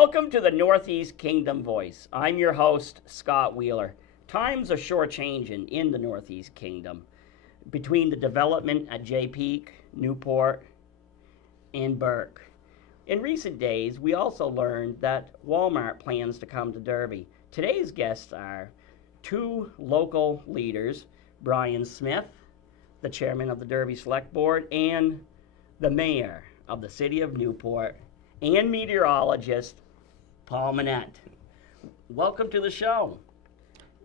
Welcome to the Northeast Kingdom Voice. I'm your host, Scott Wheeler. Times are sure changing in the Northeast Kingdom. Between the development at Jay Peak, Newport, and Burke. In recent days, we also learned that Walmart plans to come to Derby. Today's guests are two local leaders, Brian Smith, the chairman of the Derby Select Board, and the mayor of the city of Newport, and meteorologist Paul Monette. Welcome to the show.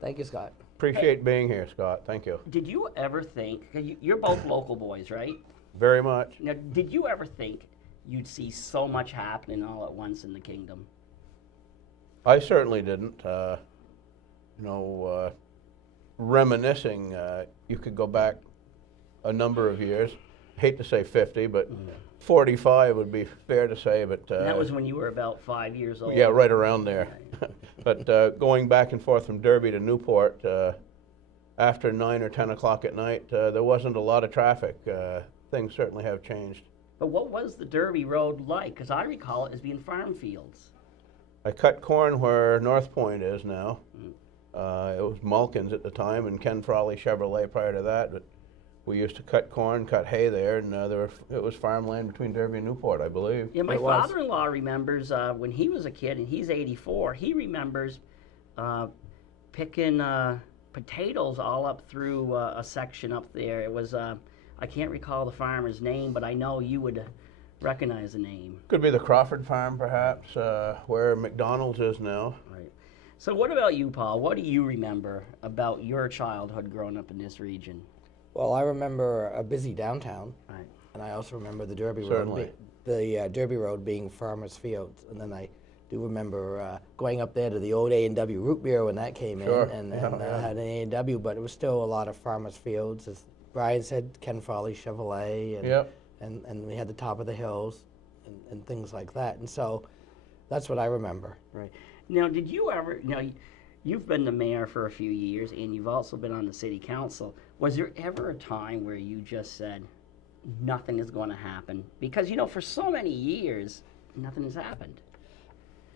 Thank you, Scott. Appreciate being here, Scott. Thank you. Did you ever think, you're both local boys, right? Very much. Now, did you ever think you'd see so much happening all at once in the kingdom? I certainly didn't. Reminiscing, you could go back a number of years. Hate to say 50, but 45 would be fair to say. But that was when you were about 5 years old. Yeah, right around there. But going back and forth from Derby to Newport, after 9 or 10 o'clock at night, there wasn't a lot of traffic. Things certainly have changed. But what was the Derby Road like? Because I recall it as being farm fields. I cut corn where North Point is now. It was Malkin's at the time, and Ken Frawley Chevrolet prior to that. But we used to cut corn, cut hay there, and it was farmland between Derby and Newport, I believe. Yeah, my father-in-law remembers when he was a kid, and he's 84, he remembers picking potatoes all up through a section up there. It was, I can't recall the farmer's name, but I know you would recognize the name. Could be the Crawford Farm, perhaps, where McDonald's is now. Right. So what about you, Paul? What do you remember about your childhood growing up in this region? Well, I remember a busy downtown, Right. and I also remember the Derby Certainly. Road, the Derby Road being Farmers Fields, and then I do remember going up there to the old A&W root beer when that came Sure. in, and had an A&W, but it was still a lot of Farmers Fields. As Brian said, Ken Frawley Chevrolet, and, Yep. and we had the top of the hills and things like that, and so that's what I remember. Right. Now, did you ever, you've been the mayor for a few years, and you've also been on the city council. Was there ever a time where you just said, nothing is going to happen? Because, for so many years, nothing has happened.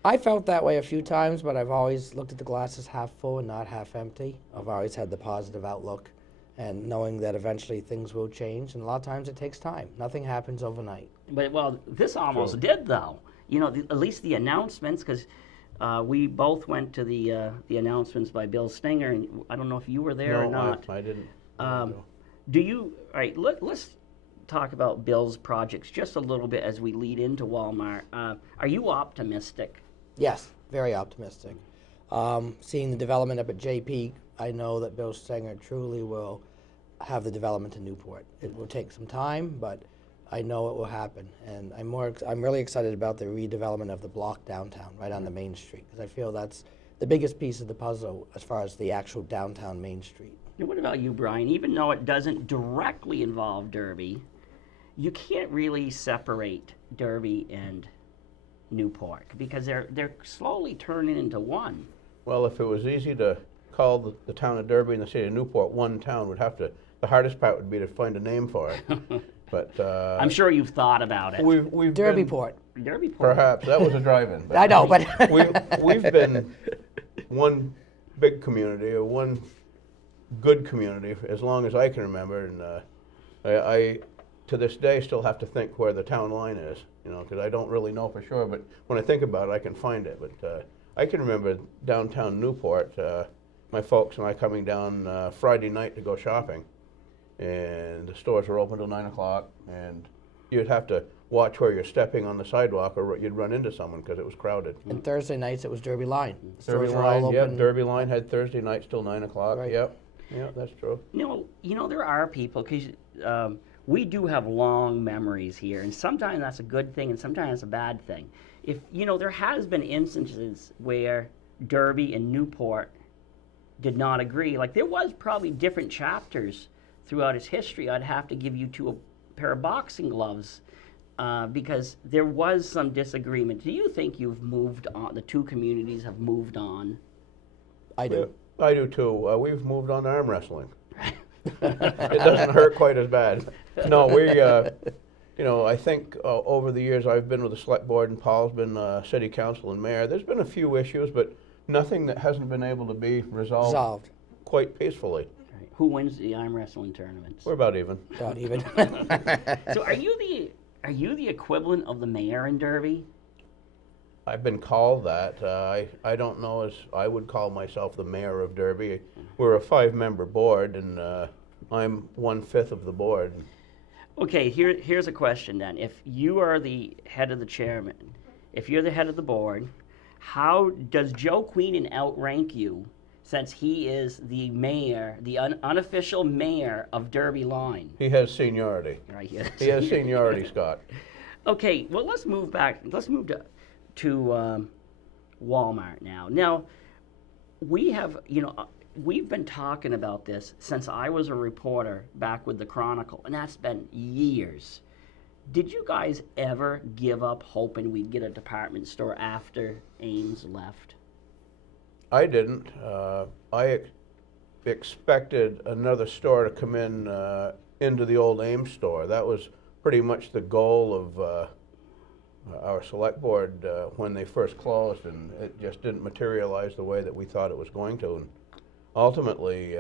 I felt that way a few times, but I've always looked at the glasses half full and not half empty. I've always had the positive outlook and knowing that eventually things will change, and a lot of times it takes time. Nothing happens overnight. But, well, this almost did, though. At least the announcements, because we both went to the announcements by Bill Stinger, and I don't know if you were there or not. No, I didn't. Do you, all right, let's talk about Bill's projects just a little bit as we lead into Walmart. Are you optimistic? Yes, very optimistic. Seeing the development up at Jay Peak, I know that Bill Stinger truly will have the development in Newport. It will take some time, but I know it will happen. And I'm really excited about the redevelopment of the block downtown, right on the Main Street, because I feel that's the biggest piece of the puzzle as far as the actual downtown Main Street. Now, what about you, Brian? Even though it doesn't directly involve Derby, you can't really separate Derby and Newport because they're slowly turning into one. Well, if it was easy to call the town of Derby and the city of Newport one town, the hardest part would be to find a name for it. But I'm sure you've thought about it. We've Derbyport. Derbyport. Perhaps that was a drive-in. I know, but we've been one big community, or one good community, as long as I can remember, and I to this day still have to think where the town line is, because I don't really know for sure. But when I think about it, I can find it. But I can remember downtown Newport, my folks and I coming down Friday night to go shopping. And the stores were open till 9 o'clock, and you'd have to watch where you're stepping on the sidewalk, or you'd run into someone because it was crowded. and Thursday nights it was Derby Line. Derby Stores were all Line, yep. open. Derby Line had Thursday nights till 9 o'clock. Right. Yep, that's true. There are people, because we do have long memories here, and sometimes that's a good thing, and sometimes it's a bad thing. If there has been instances where Derby and Newport did not agree. Like there was probably different chapters throughout its history. I'd have to give you a pair of boxing gloves because there was some disagreement. Do you think you've moved on? The two communities have moved on. I do. I do too. We've moved on to arm wrestling. It doesn't hurt quite as bad. No, you know, I think over the years I've been with the select board and Paul's been city council and mayor. There's been a few issues, but nothing that hasn't been able to be resolved quite peacefully. Right. Who wins the arm wrestling tournaments? We're about even. About even. So are you the equivalent of the mayor in Derby? I've been called that. I don't know as I would call myself the mayor of Derby. We're a 5-member board, and I'm 1/5 of the board. Okay, here's a question then. If you are the head of the chairman, if you're the head of the board, how does Joe Queenan outrank you, since he is the mayor, the unofficial mayor of Derby Line? He has seniority. Right here. He has seniority, Scott. Okay, well, let's move back. Let's move to Walmart now. Now, we have, we've been talking about this since I was a reporter back with the Chronicle, and that's been years. Did you guys ever give up hoping we'd get a department store after Ames left? I didn't. I expected another store to come in into the old Ames store. That was pretty much the goal of our select board when they first closed, and it just didn't materialize the way that we thought it was going to. And ultimately,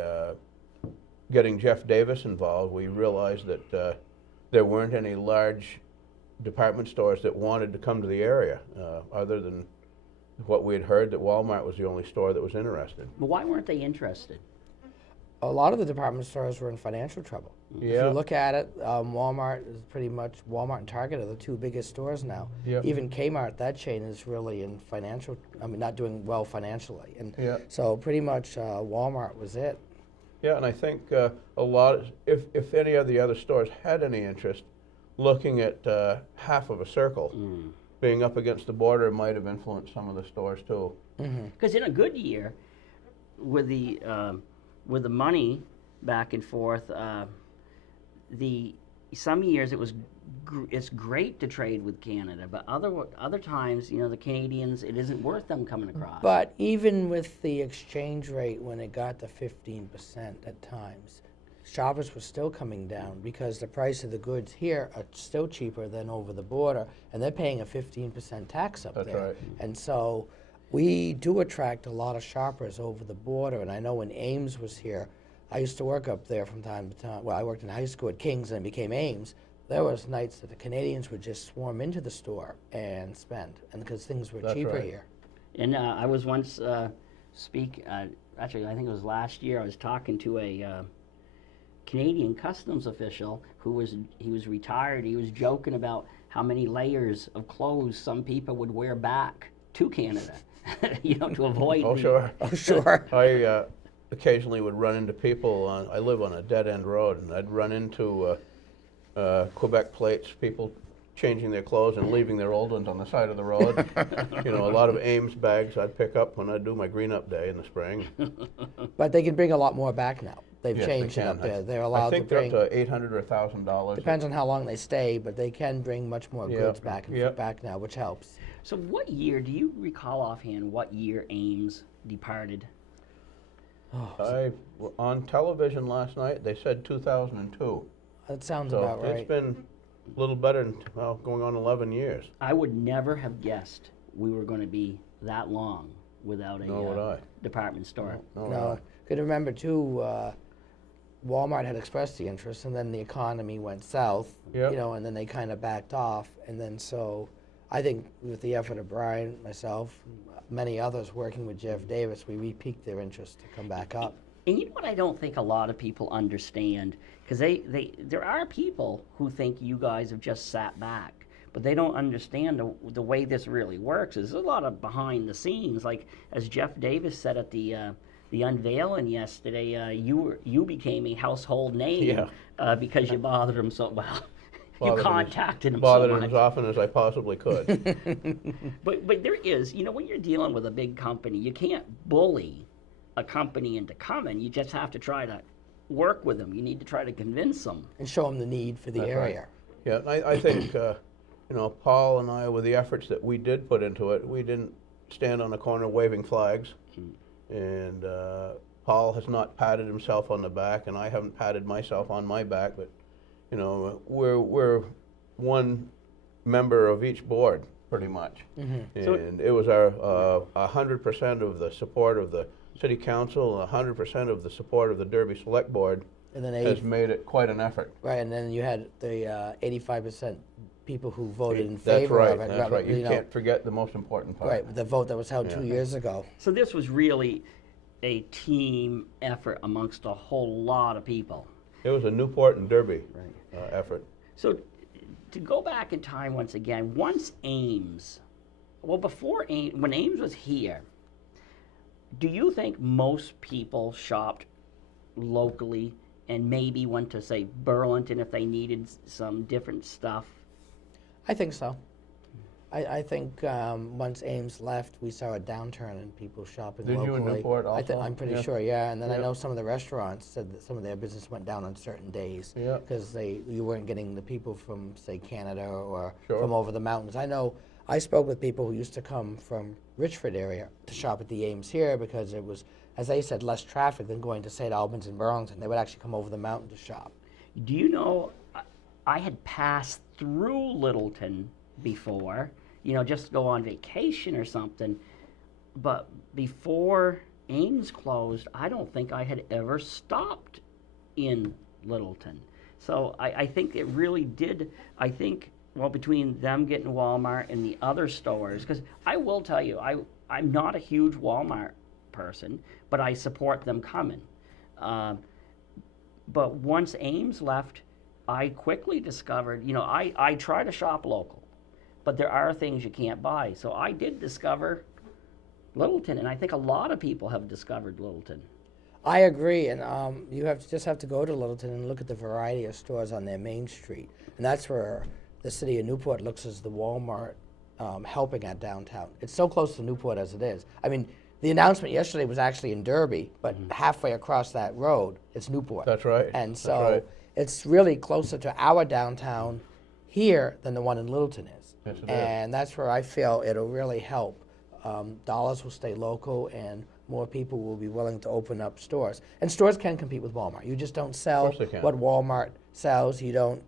getting Jeff Davis involved, we realized that there weren't any large department stores that wanted to come to the area, other than what we had heard that Walmart was the only store that was interested. But why weren't they interested? A lot of the department stores were in financial trouble. Yeah. If you look at it, Walmart is pretty much, Walmart and Target are the 2 biggest stores now. Yep. Even Kmart, that chain is really in financial, not doing well financially. And Yeah. so pretty much Walmart was it. Yeah, and I think a lot, if any of the other stores had any interest, looking at half of a circle, being up against the border might have influenced some of the stores too. Because in a good year, with the money back and forth, some years it's great to trade with Canada, but other times, the Canadians, it isn't worth them coming across. But even with the exchange rate, when it got to 15% at times, shoppers were still coming down because the price of the goods here are still cheaper than over the border, and they're paying a 15% tax up That's there. right. And so we do attract a lot of shoppers over the border, and I know when Ames was here, I used to work up there from time to time. Well, I worked in high school at King's and it became Ames. There was nights that the Canadians would just swarm into the store and spend, and because things were That's cheaper right. here. And I was once actually, I think it was last year, I was talking to a Canadian customs official he was retired. He was joking about how many layers of clothes some people would wear back to Canada, to avoid. Oh, sure. Oh, sure. I occasionally would run into people I live on a dead-end road, and I'd run into Quebec plates, people changing their clothes and leaving their old ones on the side of the road. A lot of Ames bags I'd pick up when I do my green up day in the spring. But they can bring a lot more back now. They've Yes, changed they it up can. there. They're allowed I think to bring. they're up to $800 or $1,000. Depends on how long they stay, but they can bring much more Yeah, goods back and yeah. back now, which helps. So what year, do you recall offhand what year Ames departed? On television last night, they said 2002. That sounds So about right. it's been a little better than, going on 11 years. I would never have guessed we were going to be that long without Nor would a I. department store. No, good to remember too. Walmart had expressed the interest, and then the economy went south. Yep. And then they kind of backed off, and then so I think with the effort of Brian, myself, many others working with Jeff Davis, we re-piqued their interest to come back up. And you know what I don't think a lot of people understand? Because there are people who think you guys have just sat back, but they don't understand the way this really works. There's a lot of behind the scenes. Like, as Jeff Davis said at the unveiling yesterday, you became a household name because you bothered him so well. You contacted him so Bothered much. him as often as I possibly could. But there is, when you're dealing with a big company, you can't bully a company into coming. You just have to try to work with them. You need to try to convince them. And show them the need for the That's area. Right. Yeah, I think, Paul and I, with the efforts that we did put into it, we didn't stand on the corner waving flags. And Paul has not patted himself on the back, and I haven't patted myself on my back, but we're one member of each board, pretty much. And it was our 100% of the support of the city council, and 100% of the support of the Derby Select Board And then has made it quite an effort. right, and then you had the 85% people who voted in That's favor right, of it. that's right. You know, can't forget the most important part. right, the vote that was held Yeah. 2 years ago. So this was really a team effort amongst a whole lot of people. It was a Newport and Derby Right. effort. So to go back in time once again, once Ames, well, before Ames, when Ames was here, do you think most people shopped locally and maybe went to, say, Burlington if they needed some different stuff? I think so. I think once Ames left, we saw a downturn in people shopping Did you locally. in Newport also? I'm pretty Yeah. sure, yeah. And then I Yeah. know some of the restaurants said that some of their business went down on certain days Yeah. because you weren't getting the people from, say, Canada or Sure. from over the mountains. I know I spoke with people who used to come from Richford area to shop at the Ames here because it was, as they said, less traffic than going to St. Albans and Burlington. They would actually come over the mountain to shop. Do you know, I had passed through Littleton before, you know, just to go on vacation or something, but before Ames closed, I don't think I had ever stopped in Littleton. So I think it really did, I think, well, between them getting Walmart and the other stores, because I will tell you, I'm not a huge Walmart person, but I support them coming. But once Ames left, I quickly discovered, you know, I try to shop local, but there are things you can't buy. So I did discover Littleton, and I think a lot of people have discovered Littleton. I agree, and you just have to go to Littleton and look at the variety of stores on their main street, and that's where the city of Newport looks as the Walmart helping at downtown. It's so close to Newport as it is. I mean, the announcement yesterday was actually in Derby, but halfway across that road, it's Newport. That's right. And That's so right. it's really closer to our downtown here than the one in Littleton is. Yes, it is. And that's where I feel it'll really help. Dollars will stay local, and more people will be willing to open up stores. And stores can compete with Walmart. You just don't sell course they can. what Walmart sells. You don't,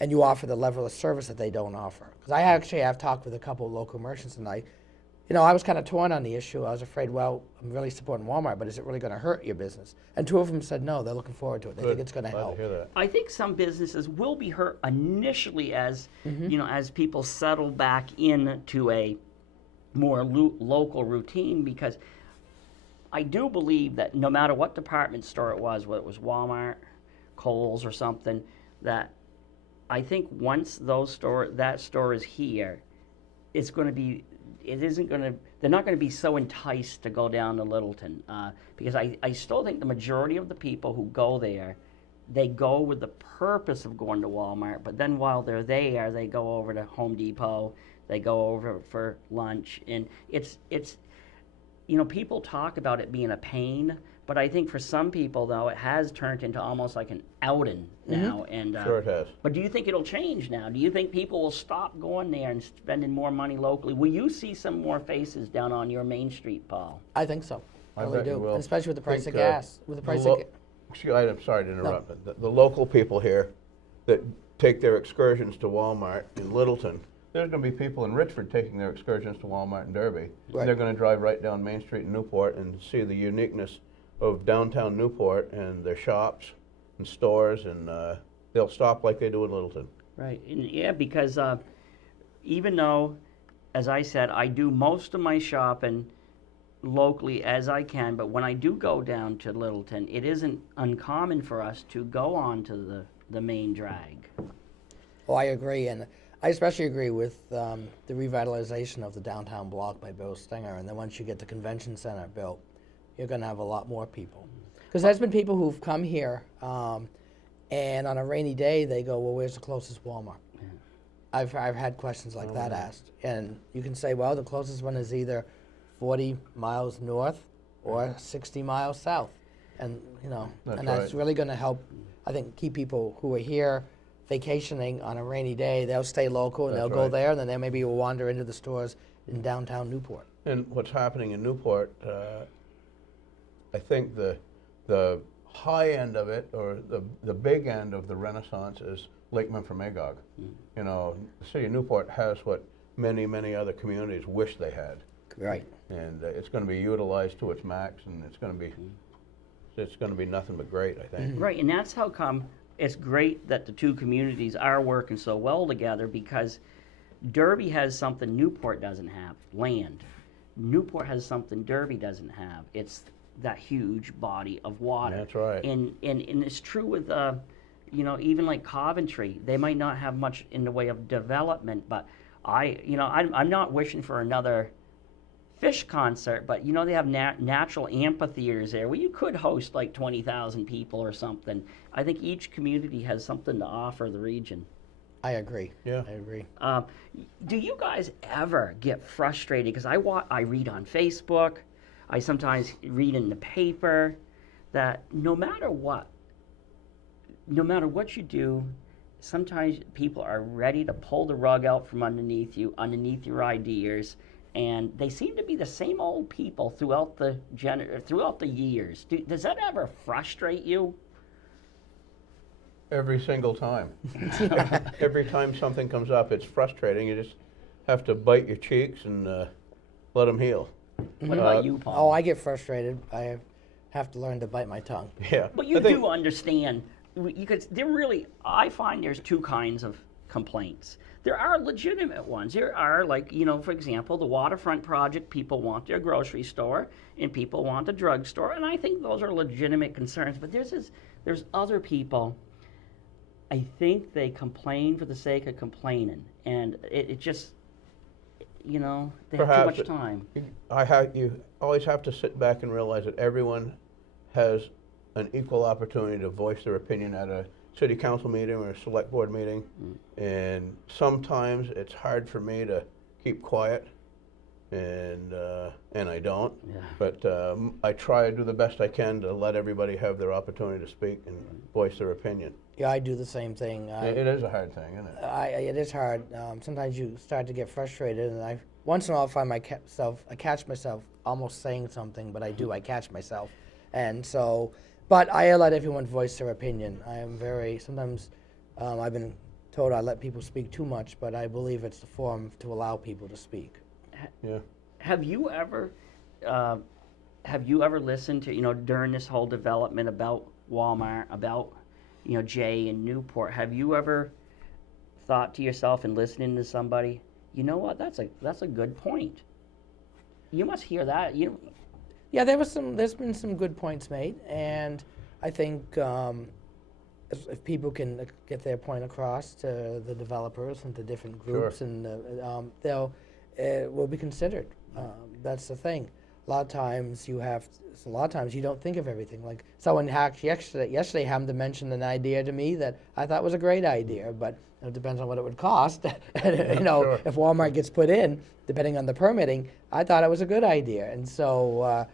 and you offer the level of service that they don't offer. Because I actually have talked with a couple of local merchants, and I was kind of torn on the issue. I was afraid, well, I'm really supporting Walmart, but is it really going to hurt your business? And two of them said no, they're looking forward to it. They think it's going to Glad help. to hear that. I think some businesses will be hurt initially as, you know, as people settle back into a more local routine, because I do believe that no matter what department store it was, whether it was Walmart, Kohl's or something, that I think once that store is here, it's going to be, they're not going to be so enticed to go down to Littleton, because I still think the majority of the people who go there, they go with the purpose of going to Walmart, but then while they're there, they go over to Home Depot, they go over for lunch, and it's you know, people talk about it being a pain, but I think for some people, though, it has turned into almost like an outing now. And Sure it has. But do you think it'll change now? Do you think people will stop going there and spending more money locally? Will you see some more faces down on your Main Street, Paul? I think so. I really bet you do. will. And especially with the price of Think, gas. With the price of Excuse, I'm sorry to interrupt, but the local people here that take their excursions to Walmart in Littleton, there's going to be people in Richford taking their excursions to Walmart in Derby. Right. They're going to drive right down Main Street in Newport and see the uniqueness of downtown Newport and their shops and stores, and they'll stop like they do in Littleton. Right, and yeah, because even though, as I said, I do most of my shopping locally as I can, but when I do go down to Littleton, it isn't uncommon for us to go on to the main drag. Oh, I agree, and I especially agree with the revitalization of the downtown block by Bill Stinger, and then once you get the convention center built, you're going to have a lot more people. Because there's been people who've come here, and on a rainy day, they go, well, where's the closest Walmart? Yeah. I've had questions like that asked, and you can say, well, the closest one is either 40 miles north or 60 miles south, and that's really going to help, I think, keep people who are here vacationing on a rainy day. They'll stay local and That's they'll go right. there, and then they maybe will wander into the stores in downtown Newport. And what's happening in Newport, I think the high end of it, or the big end of the renaissance, is Lake Memphremagog. You know, the city of Newport has what many other communities wish they had. Right. And it's going to be utilized to its max, and it's going to be nothing but great, I think. Right, and that's how come it's great that the two communities are working so well together, because Derby has something Newport doesn't have, land. Newport has something Derby doesn't have. It's that huge body of water. That's right. And it's true with, you know, even like Coventry, they might not have much in the way of development, but I'm not wishing for another fish concert, but you know, they have natural amphitheaters there where you could host like 20,000 people or something. I think each community has something to offer the region. I agree. Yeah. I agree. Do you guys ever get frustrated? Because I read on Facebook, I sometimes read in the paper that no matter what you do, sometimes people are ready to pull the rug out from underneath you, underneath your ideas, and they seem to be the same old people throughout the years. Does that ever frustrate you? Every single time. Every time something comes up, it's frustrating. You just have to bite your cheeks and let them heal. What about you, Paul? Oh, I get frustrated. I have to learn to bite my tongue. Yeah. But you do understand, I find there's two kinds of complaints. There are legitimate ones. There are, like, you know, for example, the waterfront project, people want their grocery store and people want a drugstore, and I think those are legitimate concerns. But there's other people, I think they complain for the sake of complaining, and it just, you know, they have too much time. You always have to sit back and realize that everyone has an equal opportunity to voice their opinion at a city council meeting or a select board meeting, and sometimes it's hard for me to keep quiet, and I don't. Yeah. But I try to do the best I can to let everybody have their opportunity to speak and voice their opinion. Yeah, I do the same thing. It is a hard thing, isn't it? It is hard. Sometimes you start to get frustrated, and once in a while find I catch myself almost saying something, but I catch myself, and so. But I let everyone voice their opinion. I am sometimes I've been told I let people speak too much, but I believe it's the forum to allow people to speak. Yeah. Have you ever listened to, you know, during this whole development about Walmart, about, you know, Jay and Newport, have you ever thought to yourself and listening to somebody, you know what, that's a good point. You must hear that. Yeah, there's been some good points made, and I think if people can get their point across to the developers and to different groups, Sure. and it will be considered. That's the thing. A lot of times you don't think of everything. Like someone yesterday happened to mention an idea to me that I thought was a great idea, but it depends on what it would cost. You know, Sure. if Walmart gets put in, depending on the permitting, I thought it was a good idea, and so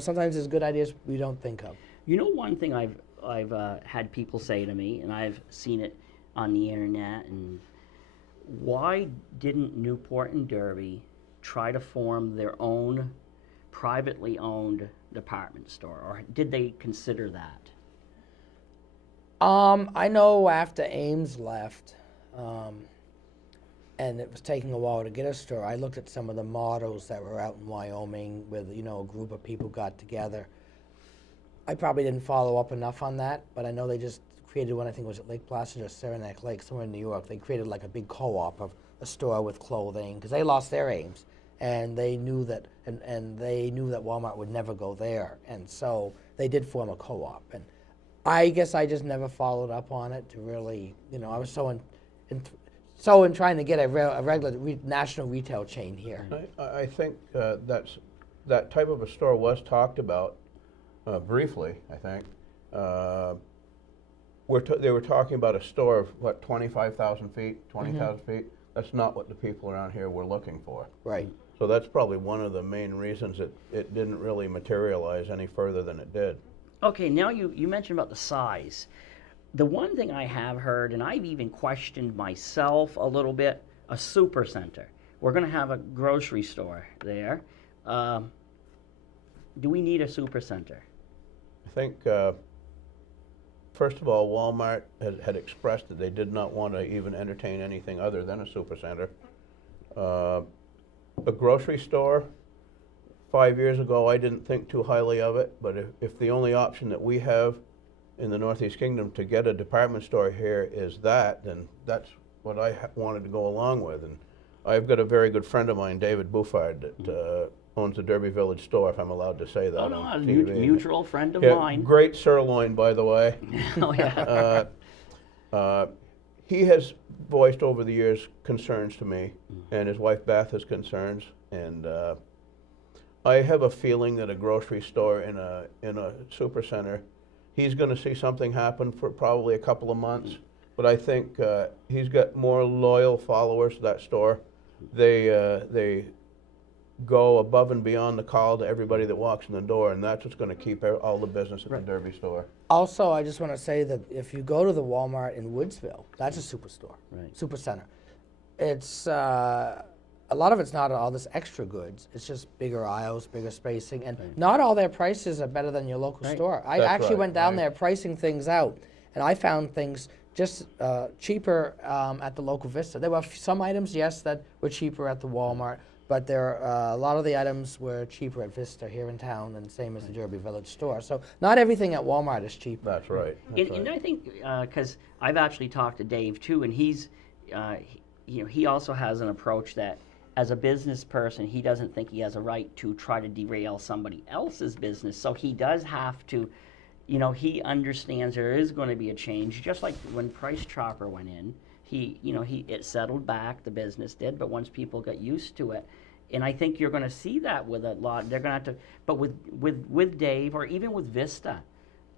sometimes there's good ideas we don't think of. You know, one thing I've had people say to me, and I've seen it on the internet, and why didn't Newport and Derby try to form their own privately owned department store, or did they consider that? I know after Ames left, and it was taking a while to get a store, I looked at some of the models that were out in Wyoming with, you know, a group of people got together. I probably didn't follow up enough on that, but I know they just created one, I think it was at Lake Placid or Saranac Lake, somewhere in New York. They created like a big co-op of a store with clothing, because they lost their Ames, and they knew that, and they knew that Walmart would never go there, and so they did form a co-op. And I guess I just never followed up on it to really, you know, I was so in trying to get a regular national retail chain here. I think that type of a store was talked about briefly, I think. They were talking about a store of, what, 25,000 feet, 20,000 feet? That's not what the people around here were looking for. Right. So that's probably one of the main reasons it didn't really materialize any further than it did. Okay, now you mentioned about the size. The one thing I have heard, and I've even questioned myself a little bit, a super center. We're going to have a grocery store there. Do we need a super center? I think first of all, Walmart had expressed that they did not want to even entertain anything other than a supercenter. A grocery store, 5 years ago, I didn't think too highly of it, but if the only option that we have in the Northeast Kingdom to get a department store here is that, then that's what I wanted to go along with. And I've got a very good friend of mine, David Buffard, that owns the Derby Village store, if I'm allowed to say that Oh, no, on a TV. mutual friend of Yeah, mine. great sirloin, by the way. Oh, yeah. He has voiced over the years concerns to me, and his wife Beth has concerns, and I have a feeling that a grocery store in a supercenter, he's going to see something happen for probably a couple of months, but I think he's got more loyal followers to that store. They go above and beyond the call to everybody that walks in the door, and that's what's going to keep all the business at the Derby store. Also, I just want to say that if you go to the Walmart in Woodsville, that's a superstore, supercenter. It's a lot of it's not all this extra goods. It's just bigger aisles, bigger spacing, and not all their prices are better than your local store. I actually went down there pricing things out, and I found things just cheaper at the local Vista. There were some items, yes, that were cheaper at the Walmart, but there a lot of the items were cheaper at Vista here in town, and same as the Derby Village store. So not everything at Walmart is cheap. That's right. And I think, because I've actually talked to Dave too, and he's, he also has an approach that, as a business person, he doesn't think he has a right to try to derail somebody else's business. So he does have to, he understands there is going to be a change. Just like when Price Chopper went in, it settled back, the business did, but once people got used to it, and I think you're going to see that with a lot. They're going to have to, but with Dave or even with Vista,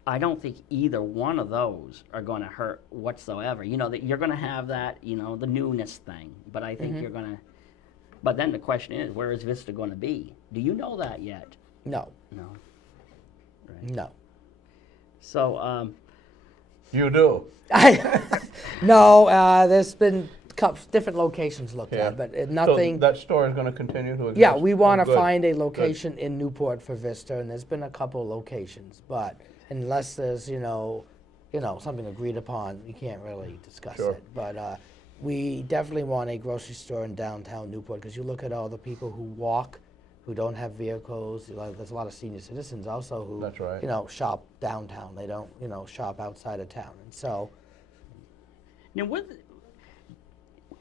I don't think either one of those are going to hurt whatsoever. That you're going to have that, the newness thing, but I think you're going to. But then the question is, where is Vista going to be? Do you know that yet? No. No. Right. No. So. You do. No, there's been different locations looked at, but nothing. So that store is going to continue to exist? Yeah, we want to find a location in Newport for Vista, and there's been a couple locations, but unless there's something agreed upon, we can't really discuss it. But we definitely want a grocery store in downtown Newport, because you look at all the people who walk, who don't have vehicles. There's a lot of senior citizens also who That's right. shop downtown. They don't shop outside of town, and so. Now,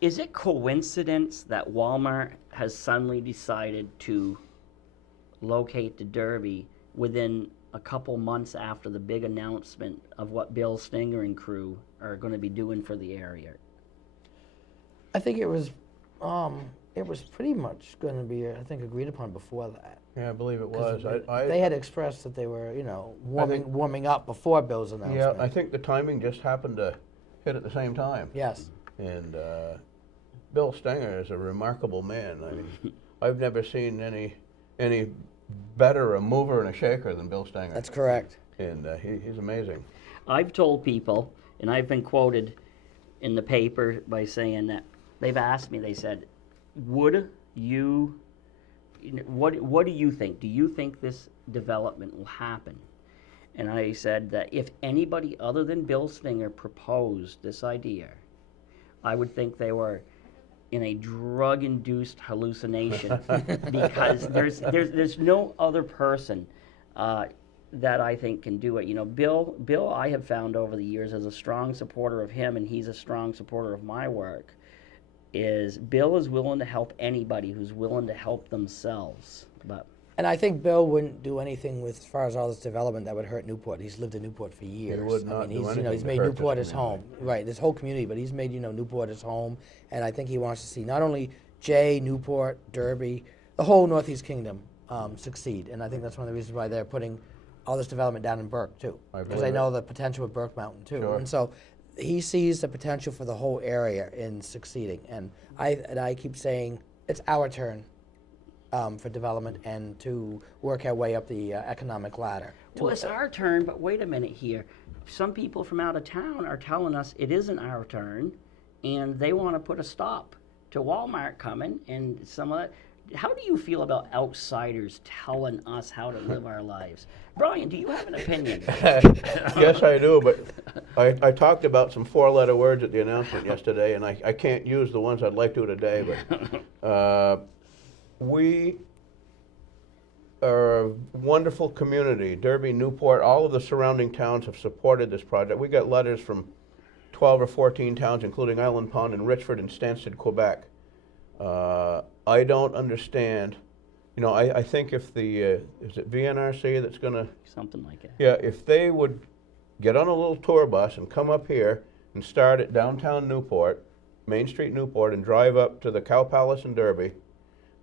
is it coincidence that Walmart has suddenly decided to locate the Derby within a couple months after the big announcement of what Bill Stinger and crew are going to be doing for the area? I think it was pretty much going to be, I think, agreed upon before that. Yeah, I believe it was. They had expressed that they were, warming up before Bill's announcement. Yeah, I think the timing just happened to hit at the same time. Yes. And Bill Stenger is a remarkable man. I mean, I've never seen any better a mover and a shaker than Bill Stenger. That's correct. And he's amazing. I've told people, and I've been quoted in the paper by saying that they've asked me, they said, what do you think? Do you think this development will happen? And I said that if anybody other than Bill Stinger proposed this idea, I would think they were in a drug-induced hallucination because there's no other person that I think can do it. Bill, I have found over the years as a strong supporter of him, and he's a strong supporter of my work, Bill is willing to help anybody who's willing to help themselves. And I think Bill wouldn't do anything as far as all this development that would hurt Newport. He's lived in Newport for years. He would not do anything he's to made hurt Newport this his home. Right, this whole community, but he's made, Newport his home. And I think he wants to see not only Jay, Newport, Derby, the whole Northeast Kingdom succeed. And I think that's one of the reasons why they're putting all this development down in Burke, too. Because they know the potential of Burke Mountain, too. Sure. And so he sees the potential for the whole area in succeeding. And I keep saying it's our turn for development and to work our way up the economic ladder. Well, it's our turn, but wait a minute here. Some people from out of town are telling us it isn't our turn, and they want to put a stop to Walmart coming and some of that. How do you feel about outsiders telling us how to live our lives? Brian, do you have an opinion? Yes, I do, but I talked about some four-letter words at the announcement yesterday, and I can't use the ones I'd like to today, but we are a wonderful community. Derby, Newport, all of the surrounding towns have supported this project. We got letters from 12 or 14 towns, including Island Pond and Richford and Stansted, Quebec. I don't understand. You know, I think if the, is it VNRC that's going to? Something like that. Yeah, if they would get on a little tour bus and come up here and start at downtown Newport, Main Street Newport, and drive up to the Cow Palace in Derby,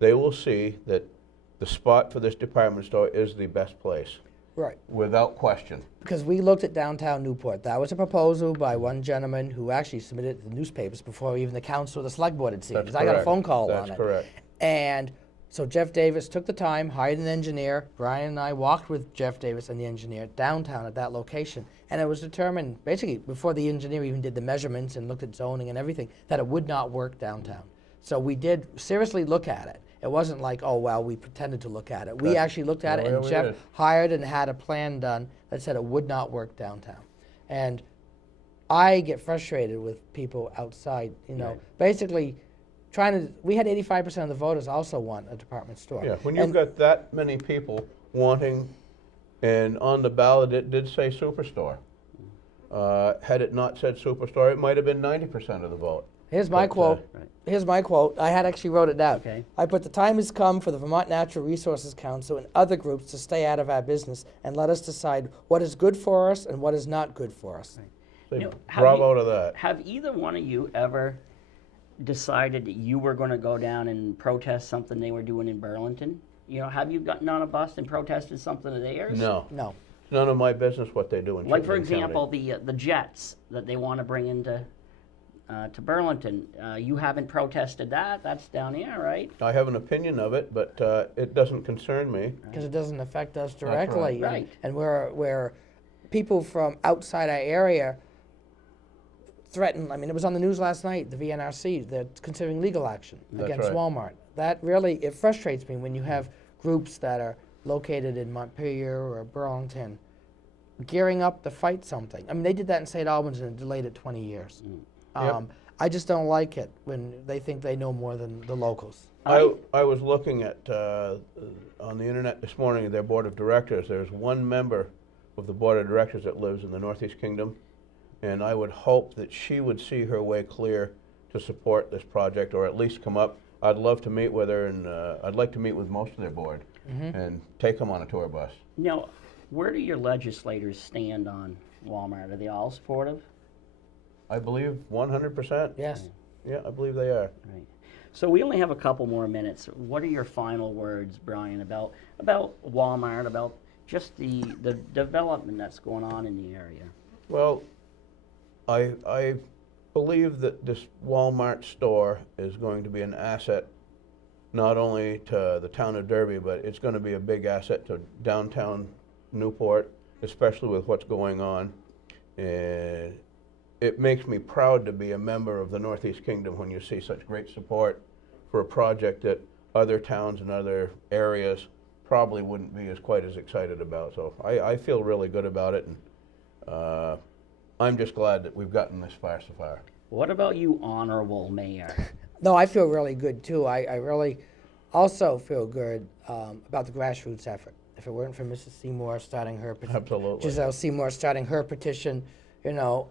they will see that the spot for this department store is the best place. Right. Without question. Because we looked at downtown Newport. That was a proposal by one gentleman who actually submitted it to the newspapers before even the council or the select board had seen it. That's 'Cause I got a correct. phone call on That's it. correct. And so Jeff Davis took the time, hired an engineer. Brian and I walked with Jeff Davis and the engineer downtown at that location. And it was determined, basically, before the engineer even did the measurements and looked at zoning and everything, that it would not work downtown. So we did seriously look at it. It wasn't like, oh, well, we pretended to look at it. We actually looked at it, and Jeff hired and had a plan done that said it would not work downtown. And I get frustrated with people outside, you know, basically trying to, we had 85% of the voters also want a department store. Yeah, when you've got that many people wanting, and on the ballot it did say superstore. Had it not said superstore, it might have been 90% of the vote. Here's my quote. Right. Here's my quote. I had actually wrote it down. Okay. I put, the time has come for the Vermont Natural Resources Council and other groups to stay out of our business and let us decide what is good for us and what is not good for us. Right. Say You know, bravo to that. Have either one of you ever decided that you were going to go down and protest something they were doing in Burlington? You know, have you gotten on a bus and protested something of theirs? No. No. It's none of my business what they do in Like, for Chittenden example, County. the jets that they want to bring into to Burlington. You haven't protested that. That's down here, right? I have an opinion of it, but it doesn't concern me. Because it doesn't affect us right. directly. Right. And we're people from outside our area threaten, I mean, it was on the news last night, the VNRC, they're considering legal action against right. Walmart. That really, it frustrates me when you have groups that are located in Montpelier or Burlington gearing up to fight something. I mean, they did that in St. Albans and delayed it 20 years. Yep. I just don't like it when they think they know more than the locals. I was looking at, on the internet this morning, their board of directors. There's one member of the board of directors that lives in the Northeast Kingdom, and I would hope that she would see her way clear to support this project, or at least come up. I'd love to meet with her, and I'd like to meet with most of their board and take them on a tour bus. Now, where do your legislators stand on Walmart? Are they all supportive? I believe 100%. Yes. Yeah, I believe they are. Right. So we only have a couple more minutes. What are your final words, Brian, about Walmart, about just the development that's going on in the area? Well, I believe that this Walmart store is going to be an asset not only to the town of Derby, but it's going to be a big asset to downtown Newport, especially with what's going on. And it makes me proud to be a member of the Northeast Kingdom when you see such great support for a project that other towns and other areas probably wouldn't be quite as excited about. So I feel really good about it, and I'm just glad that we've gotten this far so far. What about you, Honorable Mayor? No, I feel really good too. I really also feel good about the grassroots effort. If it weren't for Mrs. Seymour starting her petition, Absolutely. Giselle Seymour starting her petition, you know,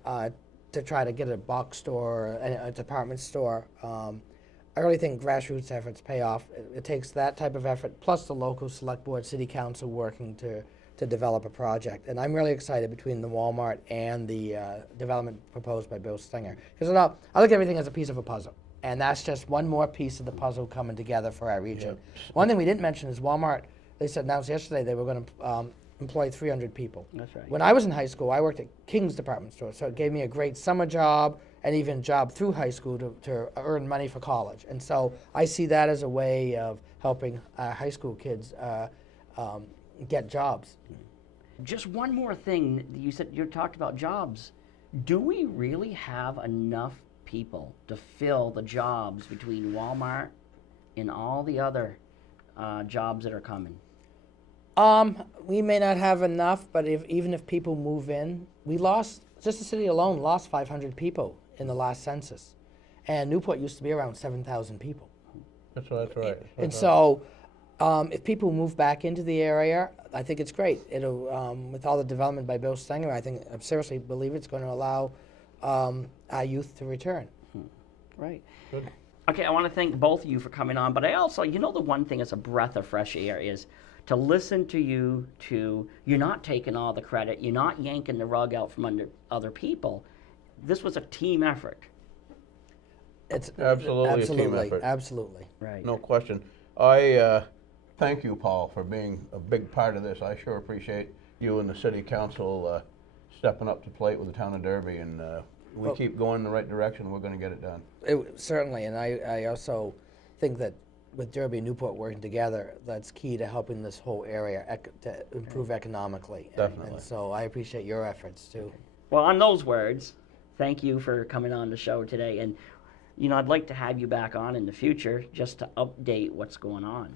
to try to get a box store, a department store, I really think grassroots efforts pay off. It takes that type of effort, plus the local select board, city council working to develop a project. And I'm really excited between the Walmart and the development proposed by Bill Stinger. Because I look at everything as a piece of a puzzle. And that's just one more piece of the puzzle coming together for our region. Yep. One thing we didn't mention is Walmart, they said announced yesterday they were going to employ 300 people. That's right. When I was in high school, I worked at King's department store, so it gave me a great summer job and even job through high school to earn money for college. And so I see that as a way of helping high school kids get jobs. Just one more thing. You talked about jobs. Do we really have enough people to fill the jobs between Walmart and all the other jobs that are coming? We may not have enough, but even if people move in, we lost just the city alone lost 500 people in the last census. And Newport used to be around 7,000 people. That's right. And so, if people move back into the area, I think it's great. It'll, with all the development by Bill Stenger, I seriously believe it's going to allow our youth to return. Right. Good. Okay, I want to thank both of you for coming on, but I also, the one thing that's a breath of fresh air is to listen to you. You're not taking all the credit. You're not yanking the rug out from under other people. This was a team effort. It's Absolutely a team effort. Absolutely. Right. No question. I thank you, Paul, for being a big part of this. I sure appreciate you and the city council stepping up to plate with the town of Derby, and we keep going in the right direction. We're going to get it done. Certainly, and I also think that with Derby and Newport working together, that's key to helping this whole area to improve economically. Definitely. And so I appreciate your efforts too. Well, on those words, thank you for coming on the show today. And, I'd like to have you back on in the future just to update what's going on.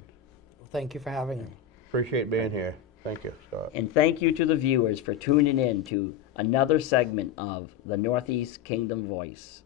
Thank you for having me. Appreciate being here. Thank you, Scott. And thank you to the viewers for tuning in to another segment of the Northeast Kingdom Voice.